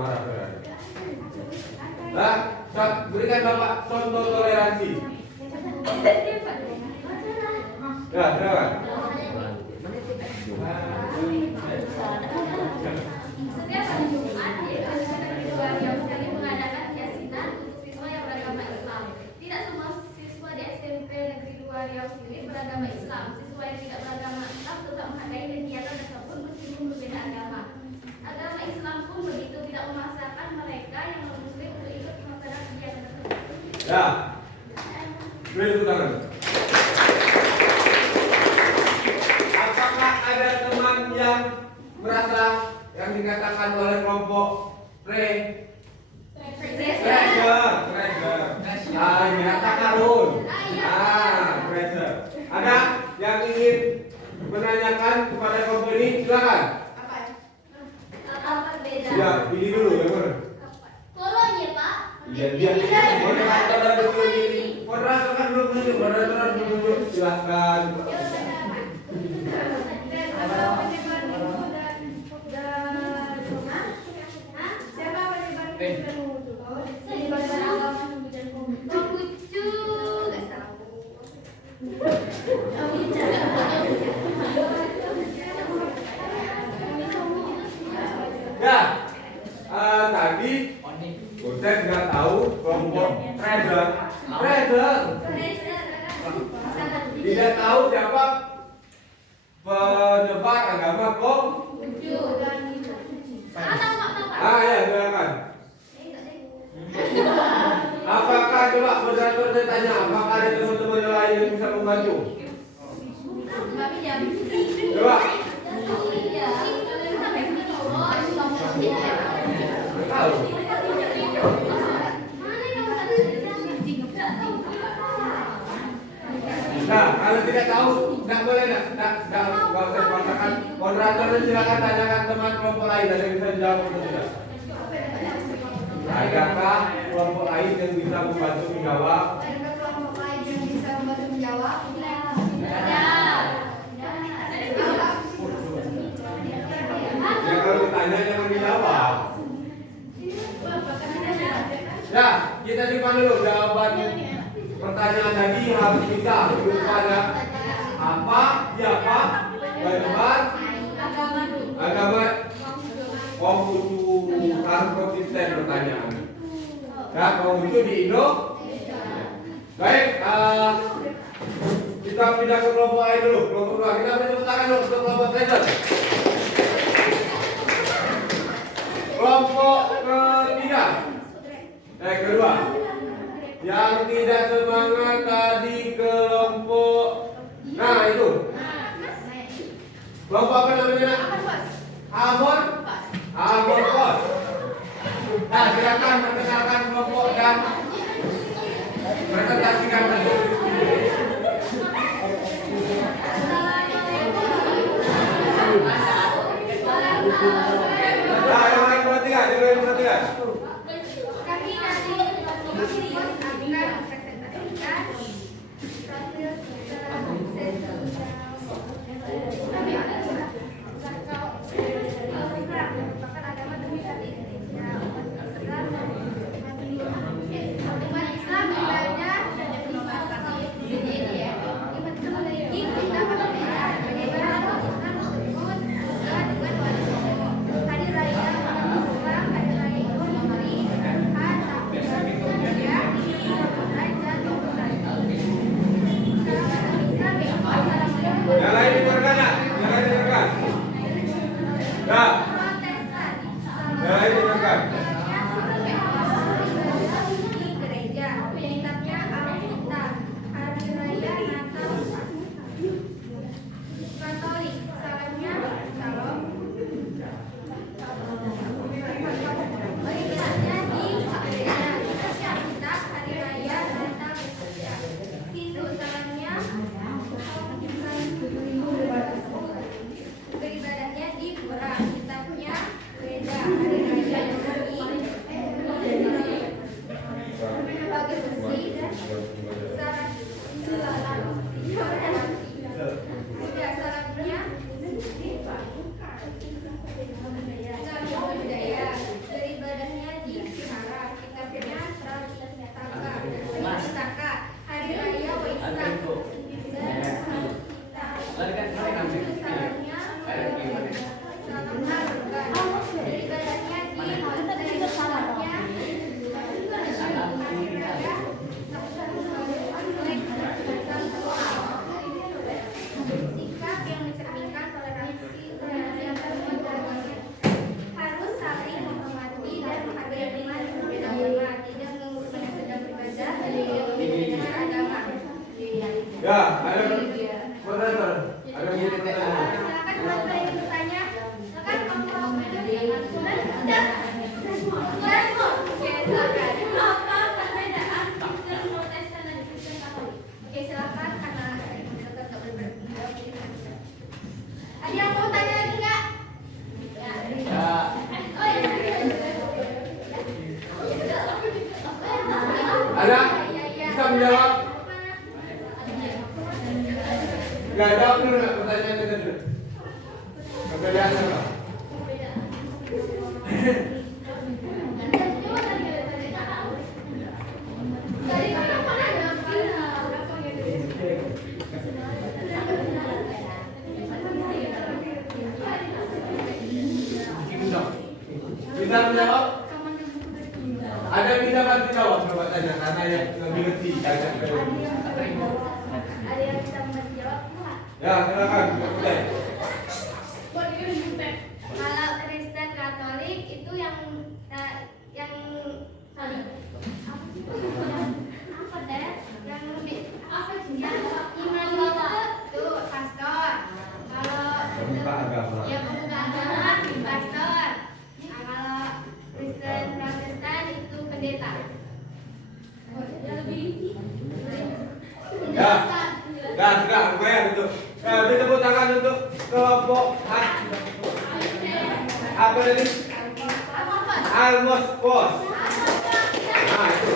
marah-marah. Nah, berikan Bapak contoh toleransi. Ya, silakan. Setiap hari Jumat, siswa Riau sekali mengadakan yasinan untuk siswa yang beragama Islam. Tidak semua siswa di SMP Negeri 2 Riau sendiri beragama Islam. Siswa yang tidak beragama Islam tetap menghargai kegiatan tersebut meskipun berbeda agama. Agama Islam pun begitu tidak memaksakan mereka yang non-muslim untuk ikut melaksanakan kegiatan tersebut. Ya, beri tepuk tangan. Apakah ada teman yang merasa yang dikatakan oleh kelompok treasure? Ini kata karun. Treasure. Ada yang ingin menanyakan kepada kelompok ini? Silakan. Apa beda? Ya, ini dulu yang mana? Kolonnya Pak. Iya, dia. Moderator dulu ini. Moderator kan belum tunjuk. Moderator belum tunjuk. Silakan. Ya, tadi Butet nggak tahu kelompok trader tidak tahu siapa penyebar agama Konghucu. Ya, silakan. Apakah coba moderator saya tanya, apakah ada teman-teman lain yang bisa membantu? Coba. Tahu. Nah, kalau tidak tahu, tidak boleh, tidak usah dipaksakan. Moderator silakan tanyakan teman kelompok lain, ada yang bisa menjawab atau tidak? Adakah kelompok lain yang bisa membantu menjawab? Ya kalau ditanya jangan dijawab. Ya, kita simpan dulu jawaban pertanyaan tadi harus bisa pada apa, siapa, penyebar agama Konghucu. Harus konsisten pertanyaan. Ya, Konghucu di Indo. Baik, kita pindah ke kelompok lain dulu. Kelompok kedua, kita beri tepuk tangan dulu untuk kelompok trader. Kelompok ketiga. Kedua. Yang tidak semangat tadi kelompok. Nah, itu. Kelompok apa namanya? Amor. Amor Pos. Nah, silakan perkenalkan kelompok dan presentasikan dulu. Nah, yang lain perhatikan, yang lain perhatikan. Kami nanti akan presentasikan agama demi satu Indonesia. Ada yang bisa bantu jawab coba tanya karena yang lebih ngerti. Ada yang bisa menjawab nggak? Ya, silakan. Oke. Kalau Kristen Katolik itu yang apa deh? Yang lebih apa sih? Yang imam itu pastor. Kalau Pemuka agama. ya pemuka agama pastor. Nah, kalau Kristen Protestan itu pendeta. Ya. Sudah, lumayan itu. Beri tepuk tangan untuk kelompok apa tadi? Almos Pos. Nah, itu.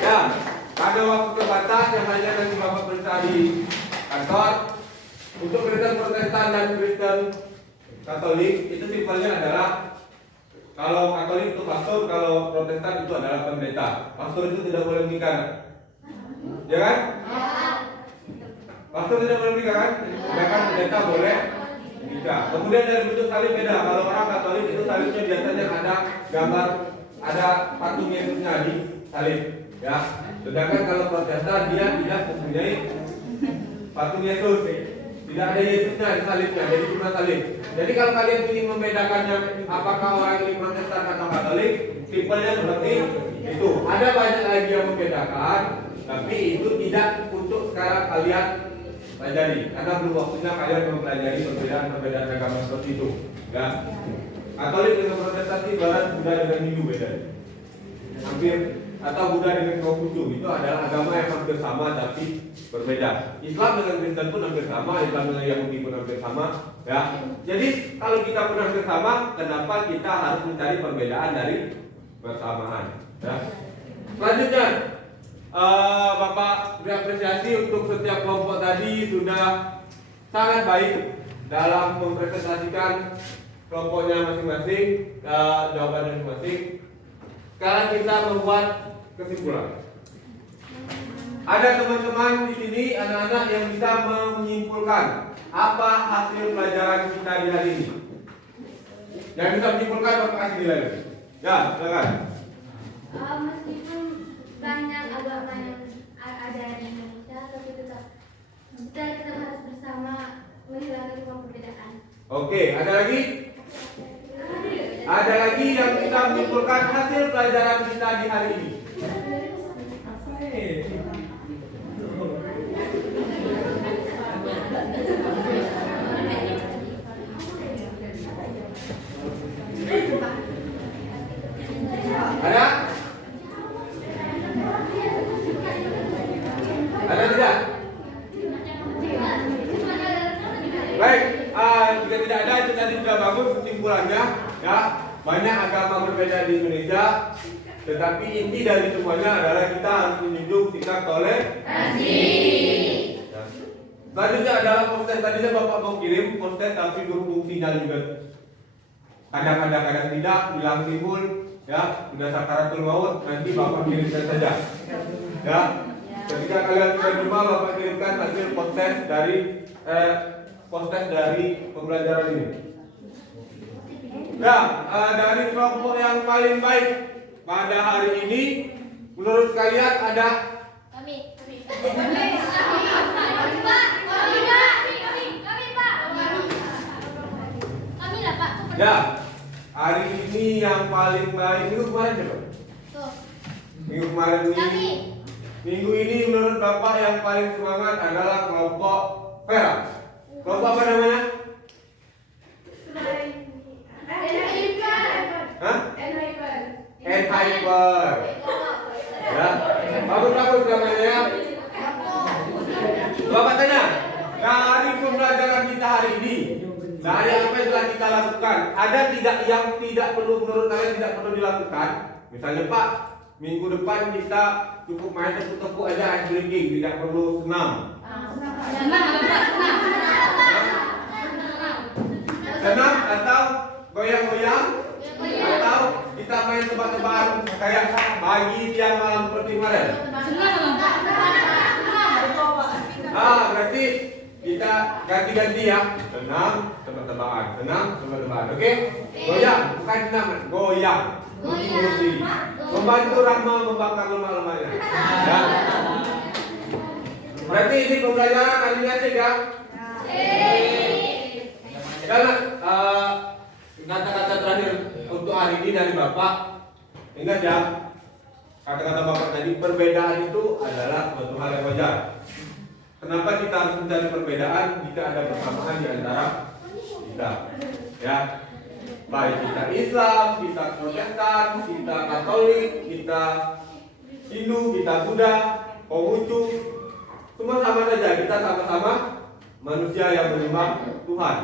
Ya, ada waktu terbatas yang hanya nanti Bapak periksa di kantor. Untuk Kristen Protestan dan Kristen Katolik itu simpelnya adalah kalau Katolik itu pastor, kalau Protestan itu adalah pendeta. Pastor itu tidak boleh menikah, ya kan? Pastor tidak boleh menikah kan? Sedangkan pendeta boleh menikah. Kemudian dari bentuk salib beda. Kalau orang Katolik itu salibnya biasanya ada gambar, ada patung Yesusnya di salib, ya. Sedangkan kalau Protestan dia tidak mempunyai patung Yesus. Tidak ada Yesusnya di salibnya, jadi cuma salib. Jadi kalau kalian ingin membedakannya apakah orang ini Protestan atau Katolik, simpelnya seperti itu. Ada banyak lagi yang membedakan, tapi itu tidak untuk sekarang kalian pelajari, karena belum waktunya kalian mempelajari perbedaan agama seperti itu. Ya. Katolik dengan Protestan ibarat Buddha dengan Hindu beda. Hampir atau Buddha dengan Konghucu itu adalah agama yang hampir sama tapi berbeda. Islam dengan Kristen pun hampir sama, Islam dengan Yahudi pun hampir sama, ya. Jadi kalau kita pun hampir sama, kenapa kita harus mencari perbedaan dari persamaan? Ya. Selanjutnya, Bapak berapresiasi untuk setiap kelompok tadi sudah sangat baik dalam mempresentasikan kelompoknya masing-masing, jawabannya masing-masing. Sekarang kita membuat kesimpulan. Ada teman-teman di sini, anak-anak yang bisa menyimpulkan apa hasil pelajaran kita di hari ini. Yang bisa menyimpulkan Bapak kasih nilai. Ya, silakan. Meskipun banyak agama yang ada di Indonesia, tapi tetap kita harus bersama menghilangkan semua perbedaan. Oke, ada lagi? Ada lagi yang bisa menyimpulkan hasil pelajaran kita di hari ini. Ada? Ada tidak? Baik, jika tidak ada itu tadi sudah bagus kesimpulannya, ya. Banyak agama berbeda di Indonesia, tetapi inti dari semuanya adalah kita harus menunjuk sikap toleransi. Ya. Selanjutnya adalah proses. Tadi Bapak mau kirim proses tapi berhubung sinyal juga. Kadang-kadang tidak bilang timbul, ya, sudah sakaratul maut, nanti Bapak kirimkan saja. Ya. Ketika kalian sudah terima, Bapak kirimkan hasil proses dari pembelajaran ini. Ya, dari kelompok yang paling baik pada hari ini, menurut kalian ada? Kami Pak. Kami lah Pak. Ya, hari ini yang paling baik minggu kemarin coba. Tuh. Minggu kemarin ini. Kami. Minggu ini menurut Bapak yang paling semangat adalah kelompok Vera. Kelompok apa namanya? Hah? Hyper. Ya, bagus namanya ya. Bapak tanya, dari pembelajaran kita hari ini, dari apa yang telah kita lakukan, ada tidak yang tidak perlu menurut kalian tidak perlu dilakukan? Misalnya Pak, minggu depan kita cukup main tepuk-tepuk aja ice breaking, tidak perlu senam. Senam atau goyang-goyang atau kita main tebak-tebakan kayak pagi, siang, malam seperti kemarin. Berarti kita ganti-ganti ya. Senam, tebak-tebakan. Senam, tebak-tebakan. Oke? Goyang, bukan nama, goyang. Fungsi. Membantu Rahma membakar lemak-lemaknya. Ya. Berarti ini pembelajaran hari ini asik ya? Dan kata-kata terakhir untuk hari ini dari Bapak. Ingat ya, kata-kata Bapak tadi, perbedaan itu adalah suatu hal yang wajar. Kenapa kita harus mencari perbedaan jika ada persamaan di antara kita? Ya, baik kita Islam, kita Protestan, kita Katolik, kita Hindu, kita Buddha, Konghucu, semua sama saja. Kita sama-sama manusia yang menyembah Tuhan.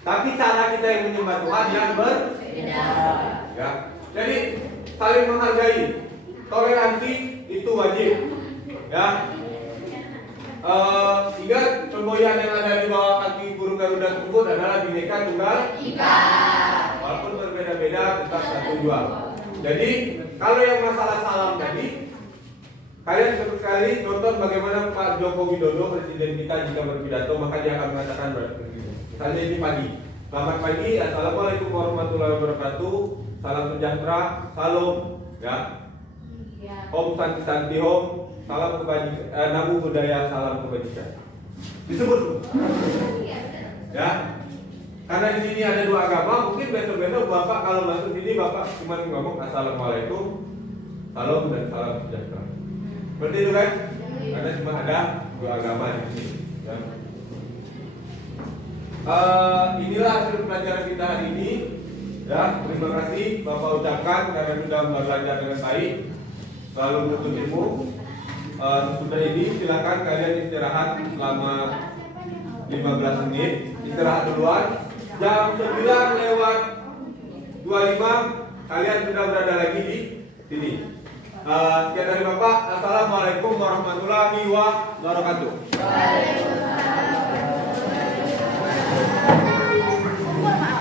Tapi cara kita yang menyembah Tuhan yang berbeda. Ya, jadi saling menghargai, toleransi itu wajib. Ya. Ingat semboyan yang ada di bawah kaki burung Garuda tersebut adalah Bhinneka Tunggal Ika. Walaupun berbeda-beda tetap satu jua. Jadi kalau yang masalah salam tadi, kalian sekali tonton bagaimana Pak Joko Widodo presiden kita jika berpidato maka dia akan mengatakan begini. Misalnya ini pagi. Selamat pagi, assalamualaikum warahmatullahi wabarakatuh. Salam sejahtera, salam, ya. Om Santi Santi Om. Salam kebajikan, Namo Buddhaya, salam kebajikan. Disebut, ya. Karena di sini ada dua agama, mungkin besok-besok Bapak kalau masuk sini Bapak cuma ngomong assalamualaikum, salam dan salam sejahtera. Seperti itu kan? Karena cuma ada dua agama di sini. Ya. Inilah hasil pelajaran kita hari ini. Ya, terima kasih Bapak ucapkan karena sudah belajar dengan baik. Selalu menuntut ilmu. Sudah ini silakan kalian istirahat selama 15 menit. Istirahat duluan. Jam 9:25 kalian sudah berada lagi di sini. Sekian dari Bapak. Assalamualaikum warahmatullahi wabarakatuh.